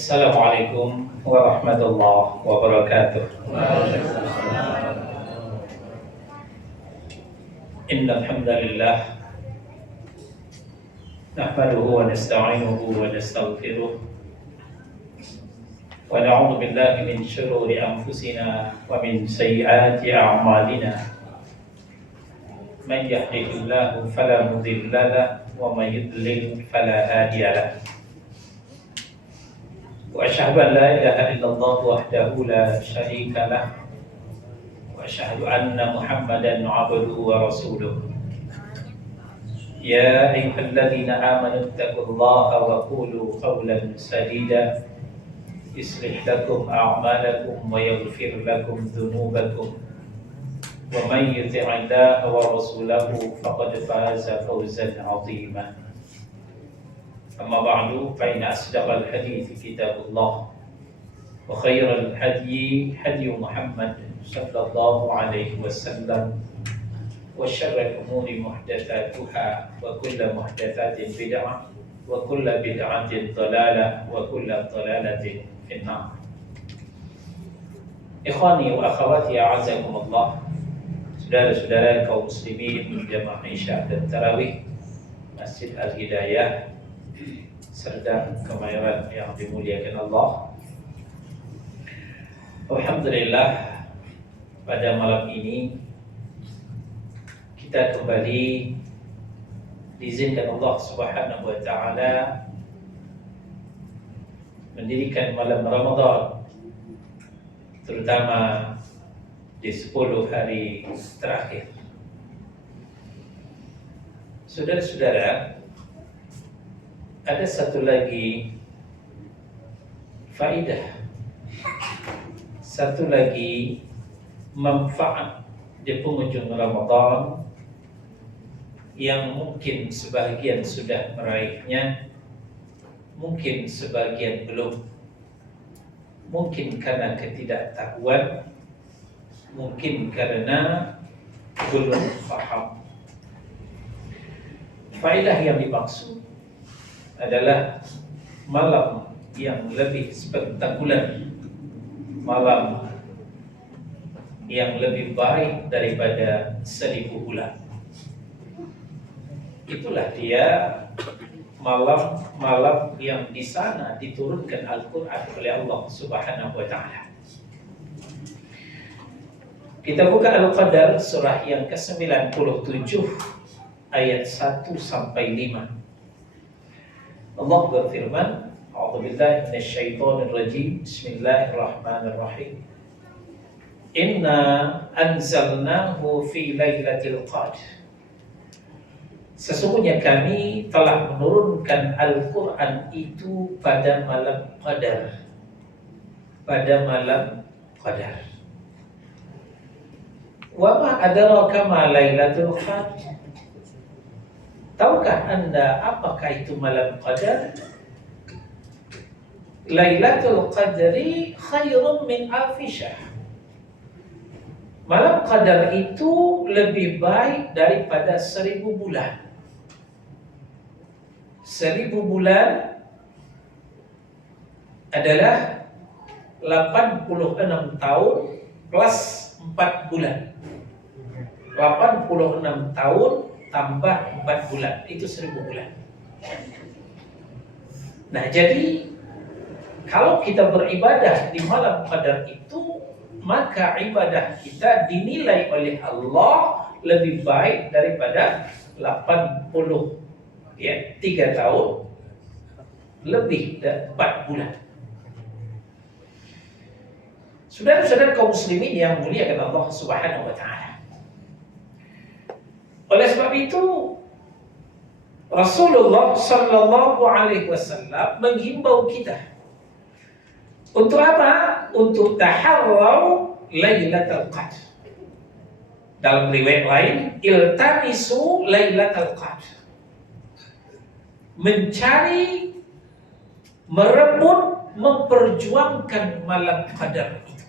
Assalamualaikum warahmatullahi wabarakatuh. Innal hamdalillah nahmaduhu wa nasta'inuhu wa nastaghfiruh wa na'udzu billahi min shururi anfusina wa min sayyiati a'malina. Man yahdihillahu fala mudilla lahu wa man yudlil fala hadiya lahu. وأشهد أن لا إله إلا الله وحده لا شريك له وأشهد أن محمدا عبده ورسوله يا أيها الذين آمنوا اتقوا الله وقولوا قولا سديدا يصلح لكم أعمالكم ويغفر لكم ذنوبكم ومن يطع الله ورسوله فقد فاز فوزا عظيما. أما بعد فإن أصدق الحديث كتاب الله وخير الهدي هدي محمد صلى الله عليه وسلم وشر الأمور محدثاتها وكل محدثات بدعة وكل بدعة ضلالة وكل ضلالة في النار. Ikhwani wa akhwati a'azakumullah, saudara-saudara kaum muslimin jamaah Isya dan Tarawih Masjid Al-Hidayah Serdang Kemayoran yang dimuliakan Allah. Alhamdulillah, pada malam ini kita kembali diizinkan Allah Subhanahu wa taala mendirikan malam Ramadan, terutama di 10 hari terakhir. Saudara-saudara, ada satu lagi faidah, satu lagi manfaat di penghujung Ramadan yang mungkin sebagian sudah meraihnya, mungkin sebagian belum, mungkin karena ketidaktahuan, mungkin karena belum paham. Faedah yang dimaksud adalah malam yang lebih spektakuler, malam yang lebih baik daripada 1000 bulan. Itulah dia malam-malam yang di sana diturunkan Al-Quran oleh Allah Subhanahu wa taala. Kita buka Al-Qadar surah yang ke-97 ayat 1 sampai 5. Allah berfirman, A'udzubillahi minasyaitonir rajim. Bismillahirrahmanirrahim. Inna anzalnahu fi lailatul qadr. Sesungguhnya kami telah menurunkan Al-Qur'an itu pada malam Qadar. Pada malam Qadar. Wa ma adraka ma lailatul qadr? Tahukah Anda apakah itu malam Qadar? Lailatul Qadri khairun min alfi syahr. Malam Qadar itu lebih baik daripada 1000 bulan. 1000 bulan adalah 86 tahun plus 4 bulan. 86 tahun tambah 4 bulan, itu 1000 bulan. Nah, jadi kalau kita beribadah di malam Qadar itu, maka ibadah kita dinilai oleh Allah lebih baik daripada 3 tahun lebih dan 4 bulan. Saudara-saudara kaum muslimin yang muliakan Allah Subhanahu wa taala. Oleh sebab itu Rasulullah sallallahu alaihi wasallam menghimbau kita untuk apa? Untuk taharrau Lailatul Qadar. Dalam riwayat lain, iltamisu Lailatul Qadar. Mencari, merebut, memperjuangkan malam Qadar itu.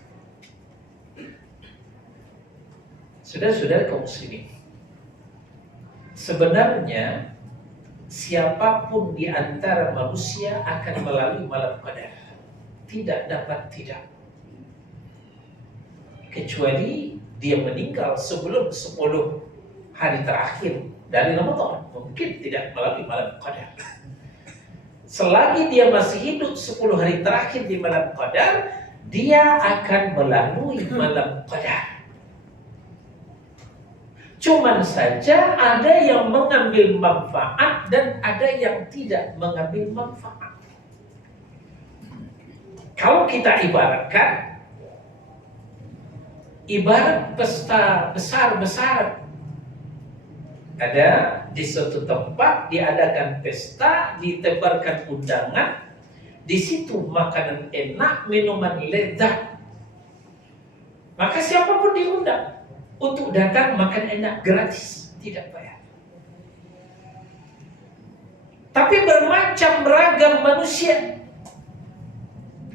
Saudara-saudara kaum muslimin, sebenarnya siapapun di antara manusia akan melalui malam Qadar. tidak dapat tidak. Kecuali dia meninggal sebelum 10 hari terakhir dari Ramadan, mungkin tidak melalui malam Qadar. Selagi dia masih hidup 10 hari terakhir di malam Qadar, dia akan melalui malam Qadar. Cuman saja ada yang mengambil manfaat dan ada yang tidak mengambil manfaat. Kalau kita ibaratkan, ibarat pesta besar-besaran. Ada di suatu tempat diadakan pesta, ditebarkan undangan, di situ makanan enak, minuman lezat. Maka siapapun diundang untuk datang makan enak gratis, tidak bayar. Tapi bermacam ragam manusia.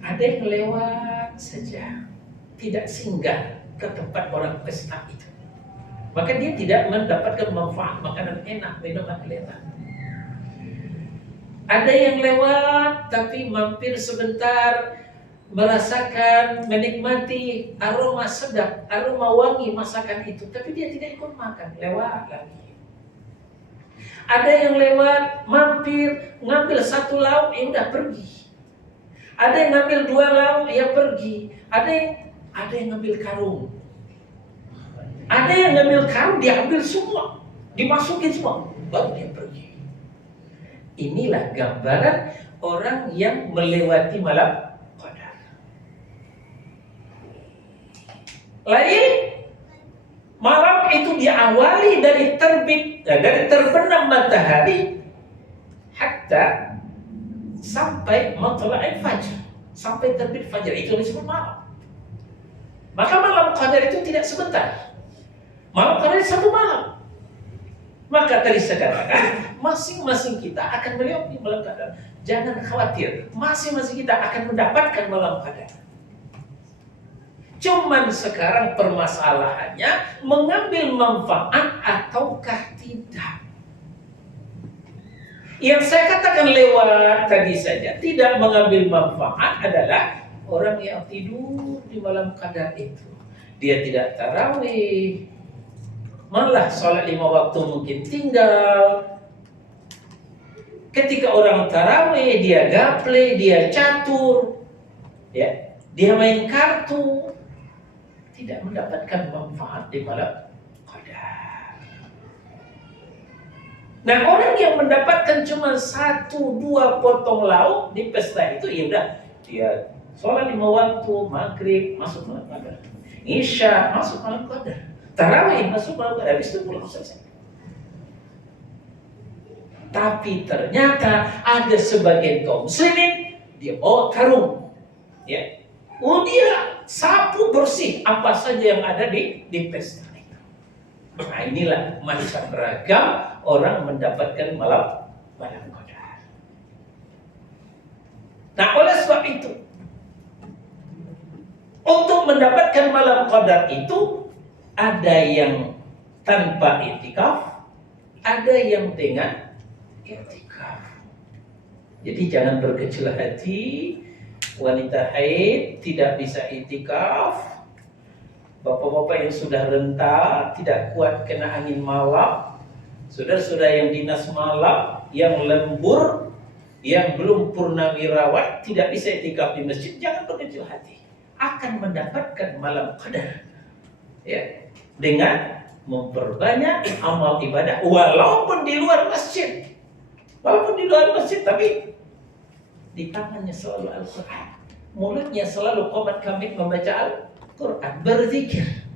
Ada yang lewat saja, tidak singgah ke tempat orang pesta itu. Maka dia tidak mendapatkan manfaat makanan enak, minuman lezat. Ada yang lewat tapi mampir sebentar, merasakan, menikmati aroma sedap, aroma wangi masakan itu, tapi dia tidak ikut makan, lewat lagi. Ada yang lewat, mampir, ngambil 1 lauk, ya udah pergi. Ada yang ngambil 2 lauk, ya pergi. Ada yang ngambil karung. Ada yang ngambil karung, dia ambil semua, dimasukin semua, baru dia pergi. Inilah gambaran orang yang melewati malam Qadar. Lain, malam itu diawali dari terbit, dari terbenam matahari hatta sampai matla'il fajr, sampai terbit fajar, itu disebut malam. Maka malam Qadar itu tidak sebentar. Malam Qadar 1 malam. Maka tadi saya katakan, masing-masing kita akan melewati malam Qadar. Jangan khawatir, masing-masing kita akan mendapatkan malam Qadar. Cuman sekarang permasalahannya mengambil manfaat ataukah tidak. Yang saya katakan lewat tadi saja, tidak mengambil manfaat adalah orang yang tidur di malam Qadar itu. Dia tidak tarawih, malah sholat 5 waktu mungkin tinggal. Ketika orang tarawih, dia gaple, dia catur, ya, dia main kartu, tidak mendapatkan manfaat di malam Qadar. Nah, orang yang mendapatkan cuma 1-2 potong lauk di pesta itu, ya udah, dia sholat 5 waktu, maghrib masuk malam Qadar, isya masuk malam Qadar, tarawih masuk malam Qadar, habis itu pulang selesai. Tapi ternyata ada sebagian kaum muslimin, dia bawa karung, ya, dia sapu bersih apa saja yang ada di pesta itu. Nah, inilah macam beragam orang mendapatkan malam Qadar. Nah, oleh sebab itu, untuk mendapatkan malam Qadar itu ada yang tanpa i'tikaf, ada yang dengan i'tikaf. Jadi jangan berkecil hati, wanita haid tidak bisa i'tikaf, bapak-bapak yang sudah renta, tidak kuat kena angin malam, saudara-saudara yang dinas malam, yang lembur, yang belum purnawirawan, tidak bisa i'tikaf di masjid, jangan berkecil hati, akan mendapatkan malam Qadar, ya, dengan memperbanyak amal ibadah, walaupun di luar masjid. Walaupun di luar masjid, tapi di tangannya selalu Al-Quran, mulutnya selalu qomat kamit membaca Al-Quran, berzikir,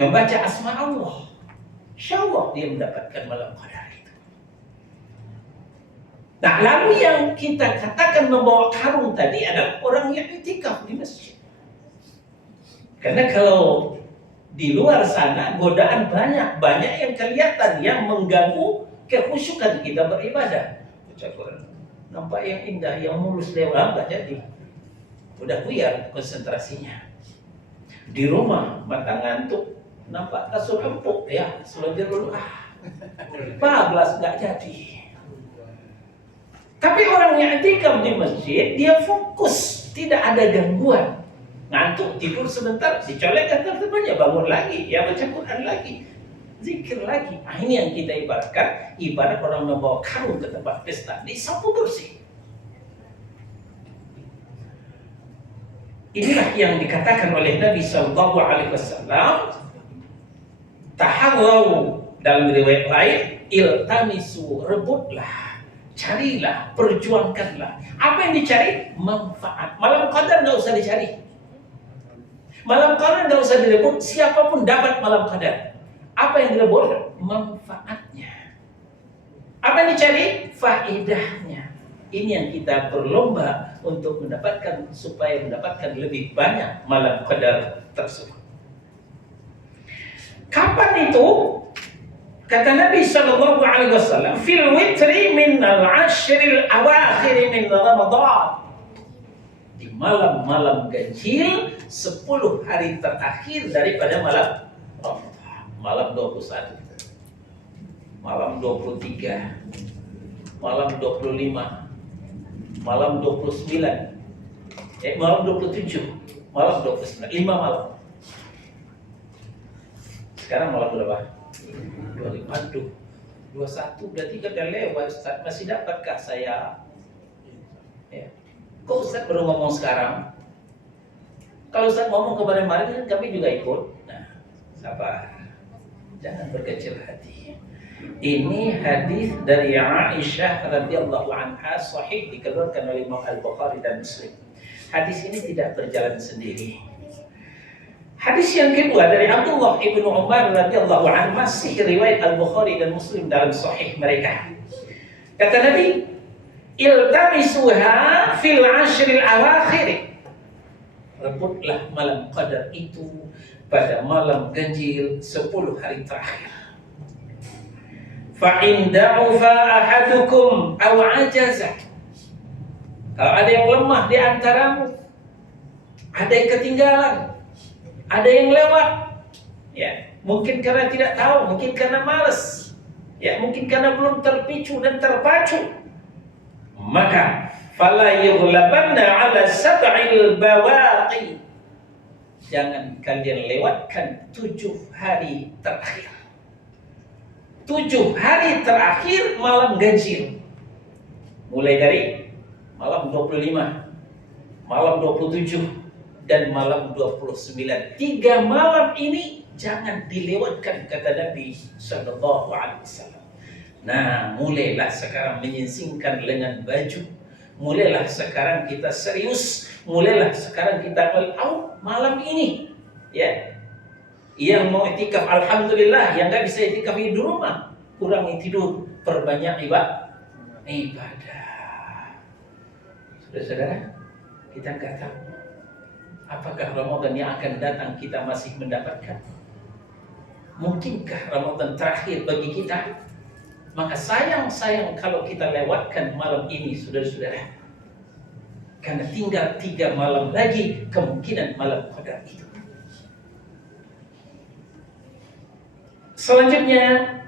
membaca asma Allah. Insya Allah dia mendapatkan malam Qadar itu. Nah, lalu yang kita katakan membawa karung tadi adalah orang yang i'tikaf di masjid. Karena kalau di luar sana godaan banyak yang kelihatan, yang mengganggu kekhusyukan kita beribadah. Baca Quran nampak yang indah, yang mulus lewat, nggak jadi, udah buyar konsentrasinya. Di rumah mata ngantuk, nampak kasur empuk, ya selonjor dulu, bablas, nggak jadi. Tapi orang yang i'tikaf di masjid, dia fokus tidak ada gangguan. Ngantuk, tidur sebentar, dicolekkan teman-temannya, bangun lagi, ya baca Quran lagi, zikir lagi. Nah, ini yang kita ibaratkan, ibarat orang membawa karung ke tempat pesta, disapu bersih. Inilah yang dikatakan oleh Nabi Sallallahu Alaihi Wasallam. Tahawau, dalam riwayat lain, iltamisu, rebutlah, carilah, perjuangkanlah. Apa yang dicari? Manfaat. Malam qadar nggak usah dicari. Malam qadar nggak usah direbut. Siapapun dapat malam qadar. Apa yang direbut? Manfaatnya. Apa yang dicari? Faedahnya. Ini yang kita berlomba untuk mendapatkan, supaya mendapatkan lebih banyak malam qadar tersebut. Kapan itu? Kata Nabi Sallallahu Alaihi Wasallam, fil witri min al-ashril awakhir min Ramadan. Di malam-malam ganjil 10 hari terakhir daripada malam Ramadan. Malam 21, malam 23, malam 25, malam 29, malam 27, malam 29, 5 malam. Sekarang malam berapa? 25. Aduh, 21 berarti udah lewat, Ustaz. Masih dapatkah saya? Ya. Kok Ustaz baru ngomong sekarang? Kalau Ustaz ngomong kemarin-kemarin kan kami juga ikut. Nah, sabar. Jangan berkecil hati. Ini hadis dari Aisyah radhiyallahu anha, sahih, dikeluarkan oleh Imam Al-Bukhari dan Muslim. Hadis ini tidak berjalan sendiri. Hadis yang kedua dari Abdullah ibnu Umar radhiyallahu anhu, masih riwayat Al-Bukhari dan Muslim dalam sahih mereka. Kata Nabi, iltamisuha fil ashril awakhir. Rebutlah malam qadar itu pada malam ganjil 10 hari terakhir. Fa in da'ufa ahadukum aw ajaza. Kalau ada yang lemah di antaramu, ada yang ketinggalan, ada yang lewat, ya, mungkin karena tidak tahu, mungkin karena malas, ya, mungkin karena belum terpicu dan terpacu, maka fala yughlabanna ala sab'il bawaqi. Jangan kalian lewatkan 7 hari terakhir. 7 hari terakhir malam ganjil. Mulai dari malam 25, malam 27, dan malam 29. 3 malam ini jangan dilewatkan, kata Nabi Sallallahu Alaihi Wasallam. Nah, mulailah sekarang menyingsingkan lengan baju. Mulailah sekarang kita serius. Mulailah sekarang kita malam ini, ya. Yang mau itikaf, alhamdulillah. Yang nggak bisa itikaf di rumah, kurangi tidur, perbanyak ibadah. Saudara-saudara, kita nggak tahu apakah Ramadan yang akan datang kita masih mendapatkan. Mungkinkah Ramadan terakhir bagi kita? Maka sayang kalau kita lewatkan malam ini, saudara-saudara. Karena tinggal 3 malam lagi kemungkinan malam qadar itu. Selanjutnya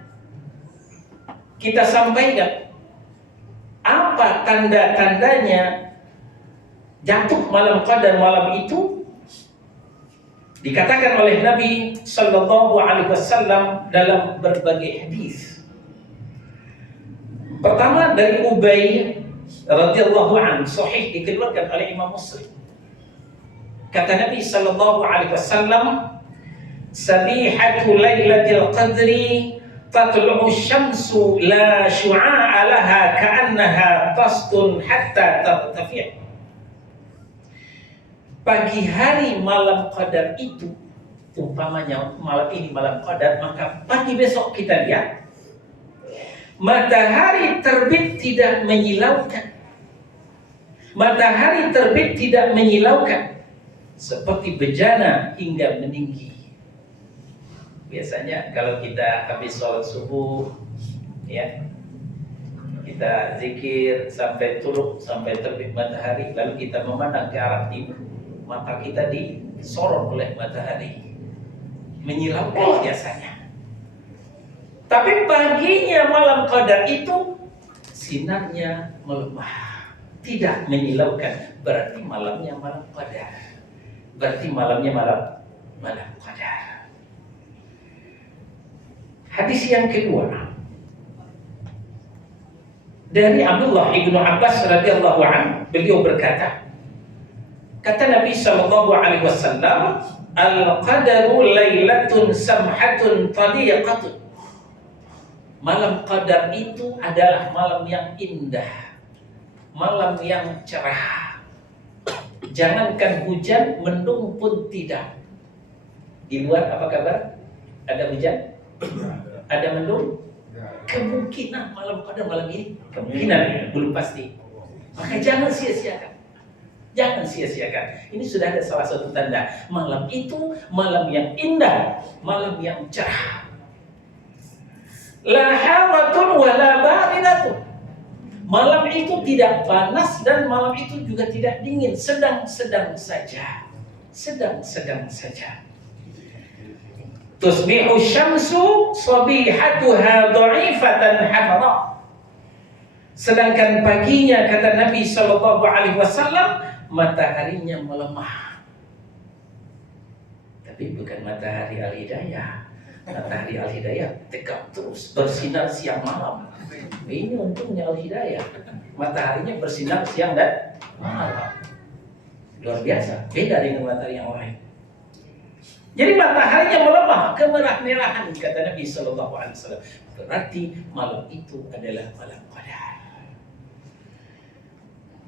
kita sampaikan apa tanda-tandanya jatuh malam qadar malam itu. Dikatakan oleh Nabi Sallallahu Alaihi Wasallam dalam berbagai hadis. Pertama dari Ubay radhiyallahu anhu, sahih, dikeluarkan oleh Imam Muslim. Kata Nabi Sallallahu Alaihi Wasallam, sabihatu lailatul qadri tatlu'u syamsu la syu'a'a laha ka'annaha tasdun hatta tartafi'. Pagi hari malam qadar itu, umpamanya malam ini malam qadar, maka pagi besok kita lihat matahari terbit tidak menyilaukan. Matahari terbit tidak menyilaukan, seperti bejana hingga meninggi. Biasanya kalau kita habis sholat subuh, ya, kita zikir sampai turun, sampai terbit matahari, lalu kita memandang ke arah timur, mata kita disorot oleh matahari, menyilaukan biasanya. Tapi paginya malam qadar itu sinarnya melemah, tidak menyilaukan, berarti malamnya malam qadar. Berarti malamnya malam qadar. Hadis yang kedua dari Abdullah ibnu Abbas radhiyallahu anhu, beliau berkata, kata Nabi sallallahu alaihi wasallam, al-qadaru lailatun samhatun taliqatun. Malam qadar itu adalah malam yang indah, malam yang cerah. Jangankan hujan, mendung pun tidak. Di luar apa kabar? Ada hujan? Ada mendung? Kemungkinan malam qadar malam ini, kemungkinan belum pasti. Maka jangan sia-siakan. Jangan sia-siakan. Ini sudah ada salah satu tanda. Malam itu malam yang indah, malam yang cerah. La haratun wa la barinatun. Malam itu tidak panas dan malam itu juga tidak dingin, sedang-sedang saja. Sedang-sedang saja. Tusbihu syamsu sabihatuha dha'ifatan hamra. Sedangkan paginya, kata Nabi sallallahu alaihi wasallam, mataharinya melemah. Tapi bukan matahari al-hidayah. Matahari al-hidayah tegak terus, bersinar siang malam. Ini untungnya al-hidayah. Mataharinya bersinar siang dan malam. Luar biasa, beda dengan matahari yang lain. Jadi mataharinya melemah, kemerah-merahan, kata Nabi sallallahu alaihi wasallam. Berarti malam itu adalah malam qadar.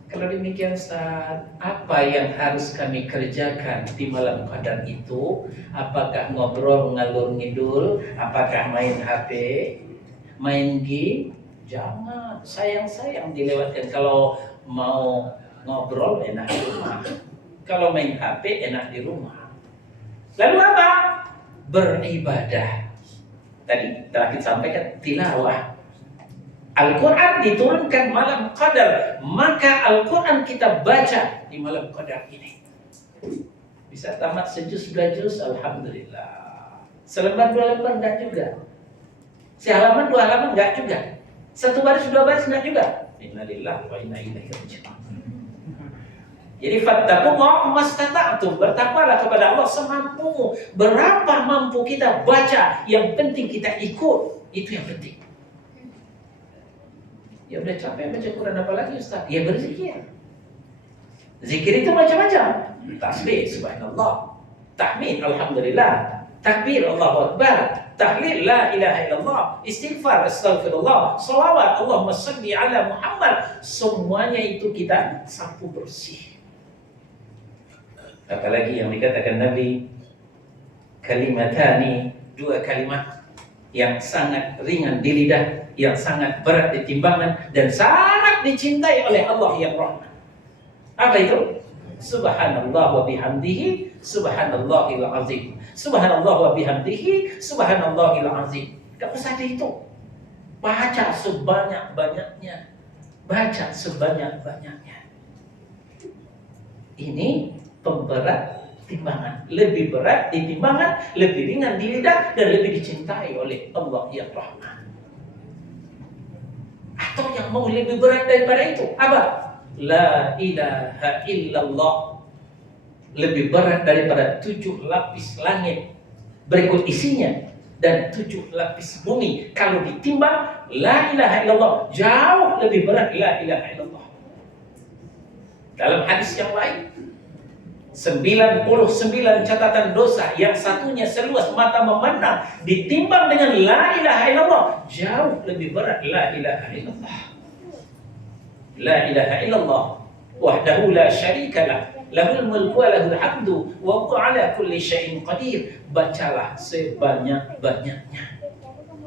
Kalau demikian Ustaz, apa yang harus kami kerjakan di malam qadar itu? Apakah ngobrol ngalur ngidul? Apakah main HP? Main game? Jangan, sayang-sayang dilewatkan. Kalau mau ngobrol enak di rumah. Kalau main HP enak di rumah. Lalu apa? Beribadah. Tadi telah kita sampaikan, tilawah. Al-Quran diturunkan malam qadar, maka Al-Quran kita baca di malam qadar ini. Bisa tamat sejuz 2 juz, alhamdulillah. Selembar 2 lembar enggak juga. Sehalaman 2 halaman enggak juga. 1 baris 2 baris enggak juga. Innalillahi wa inna ilaihi raji'un. Jadi fattaqullaha mastata'tum, bertakwalah kepada Allah semampumu. Berapa mampu kita baca, yang penting kita ikut, itu yang penting. Ya udah capek baca Quran apalagi Ustaz? Ya berzikir. Zikir itu macam-macam. Tasbih subhanallah, tahmid alhamdulillah, takbir Allahu akbar, tahlil la ilaha illallah, istighfar astaghfirullah, shalawat Allahumma shalli ala Muhammad. Semuanya itu kita sapu bersih. Apalagi yang dikatakan Nabi, kalimatani, 2 kalimat yang sangat ringan di lidah, yang sangat berat di timbangan, dan sangat dicintai oleh Allah yang Rahman. Apa itu? Subhanallah wa bihamdihi, subhanallahil azim. Subhanallah wa bihamdihi, subhanallahil azim. Gak usah dihitung. Baca sebanyak-banyaknya. Baca sebanyak-banyaknya. Ini pemberat timbangan, lebih berat di timbangan, lebih ringan di lidah, dan lebih dicintai oleh Allah yang Rahman. Atau yang mau lebih berat daripada itu, apa? La ilaha illallah. Lebih berat daripada 7 lapis langit berikut isinya dan 7 lapis bumi. Kalau ditimbang, la ilaha illallah jauh lebih berat la ilaha illallah. Dalam hadis yang lain, 99 catatan dosa, yang satunya seluas mata memandang, ditimbang dengan la ilaha illallah, jauh lebih berat la ilaha illallah. La ilaha illallah wahdahu la syarikalah, lahul mulku wa lahul hamdu wa huwa ala kulli syai'in qadir. Bacalah sebanyak-banyaknya.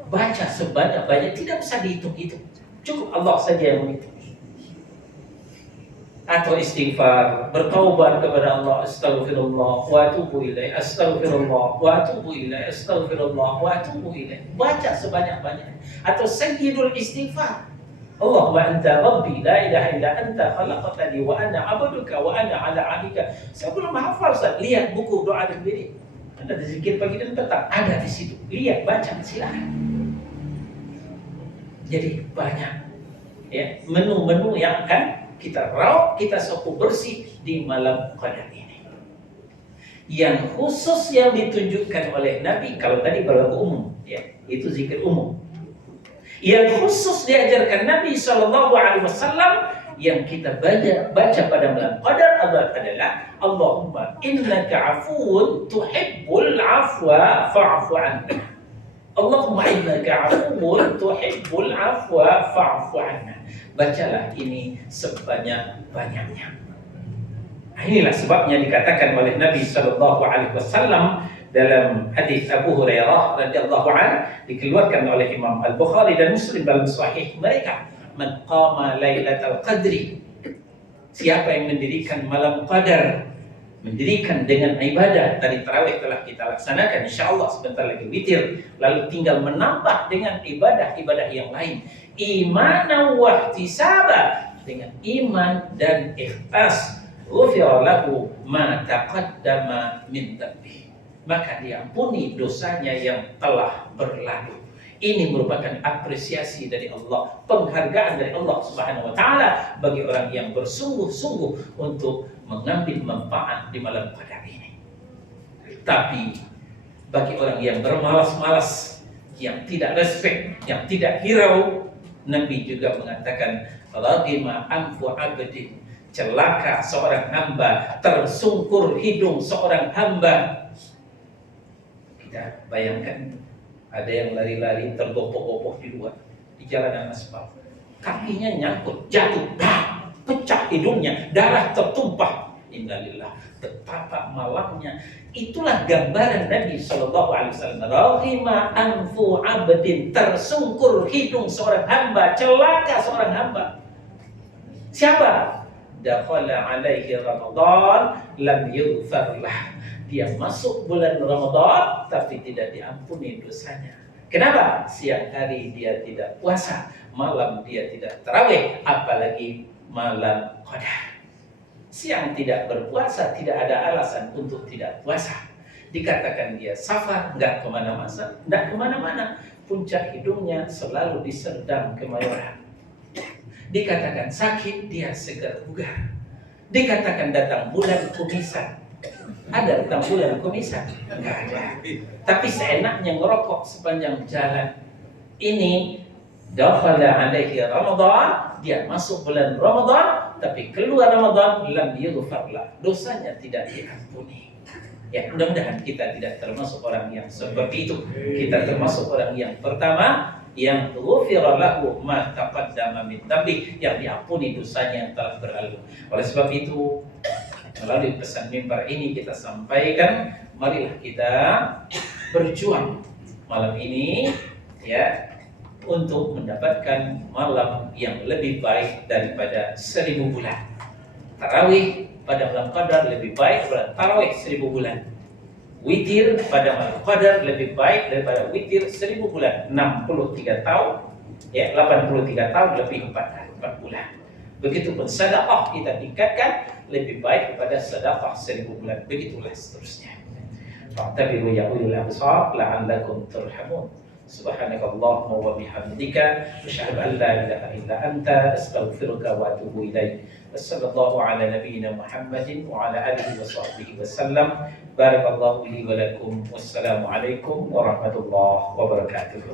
Baca sebanyak-banyak, tidak bisa dihitung-hitung. Cukup Allah saja yang menghitung. Atau istighfar, bertaubat kepada Allah, astaghfirullah wa atubu ilaih, astaghfirullah wa atubu ilaih, astaghfirullah wa atubu ilaih. Baca sebanyak-banyaknya. Atau sayyidul istighfar, Allahumma anta rabbi la ilaha illa anta khalaqtani wa ana 'abduka wa ana 'ala 'ahdika. Saya belum hafal, Ustaz. Lihat buku doa dan diri. Ada zikir pagi dan petang, ada di situ. Lihat, baca, silakan. Jadi banyak ya menu-menu yang akan kita raup, kita sapu bersih di malam Qadar ini. Yang khusus yang ditunjukkan oleh Nabi, kalau tadi berlaku umum, ya, itu zikir umum. Yang khusus diajarkan Nabi SAW yang kita baca pada malam Qadar adalah Allahumma innaka afuwun tuhibbul afwa fa'fu anna. Allahumma innaka afuwun tuhibbul afwa fa'fu anna. Bacalah ini sebanyak-banyaknya. Nah, inilah sebabnya dikatakan oleh Nabi SAW dalam hadis Abu Hurairah radhiyallahu anhu, dikeluarkan oleh Imam Al-Bukhari dan Muslim dalam sahih mereka, man qama lailatal qadri, siapa yang mendirikan malam qadar, mendirikan dengan ibadah. Tadi tarawih telah kita laksanakan, insyaallah sebentar lagi witir, lalu tinggal menambah dengan ibadah-ibadah yang lain, imanan wa ihtisaba, dengan iman dan ikhlas, ghufira lahu ma taqaddama min dhanbi, maka diampuni dosanya yang telah berlalu. Ini merupakan apresiasi dari Allah, penghargaan dari Allah Subhanahu wa taala bagi orang yang bersungguh-sungguh untuk mengambil manfaat di malam Qadar ini. Tapi bagi orang yang bermalas-malas, yang tidak respect, yang tidak hirau, Nabi juga mengatakan radima anfu abdin, celaka seorang hamba, tersungkur hidung seorang hamba. Kita bayangkan ada yang lari-lari tergopoh-gopoh di luar, di jalanan aspal, kakinya nyangkut, jatuh, pecah hidungnya, darah tertumpah. Innalillah, betapa malamnya. Itulah gambaran Nabi SAW. Rahima anfu abdin, tersungkur hidung seorang hamba, celaka seorang hamba. Siapa? Dakhala alaihi Ramadan lam yughfar lah. Dia masuk bulan Ramadan tapi tidak diampuni dosanya. Kenapa? Siang hari dia tidak puasa, malam dia tidak tarawih, apalagi malam Qadar. Siang tidak berpuasa, tidak ada alasan untuk tidak puasa. Dikatakan dia safar, nggak kemana-mana, puncak hidungnya selalu diserdam kemayoran. Dikatakan sakit, dia segar bugar. Dikatakan datang bulan kumisan. Ada datang bulan kumisan? Enggak ada. Tapi seenaknya ngerokok sepanjang jalan. Ini dakhala alaihi Ramadan, dia masuk bulan Ramadan, tapi keluar Ramadan lam yughfar lah, dosanya tidak diampuni. Ya, mudah-mudahan kita tidak termasuk orang yang seperti itu. Kita termasuk orang yang pertama, yang ghufira lahu ma taqaddama min dhanbi, yang diampuni dosanya yang telah berlalu. Oleh sebab itu, melalui pesan mimbar ini kita sampaikan, marilah kita berjuang malam ini, ya, untuk mendapatkan malam yang lebih baik daripada 1000 bulan. Tarawih pada malam Qadar lebih baik daripada tarawih 1000 bulan. Witir pada malam Qadar lebih baik daripada witir 1000 bulan. 63 tahun, ya, 83 tahun lebih 4 bulan. Begitupun sedekah kita tingkatkan, lebih baik daripada sedekah 1000 bulan. Begitulah seterusnya. Fa'tabiru ya ulil absar la'allakum turhamun. Subhanakallahumma wa bihamdika asyhadu an la ilaha illa anta astaghfiruka wa atubu ilaik. Wassallallahu ala nabiyyina Muhammadin wa ala alihi wa sahbihi wasallam. Barakallahu li wa lakum. Wassalamu alaikum warahmatullahi wabarakatuh.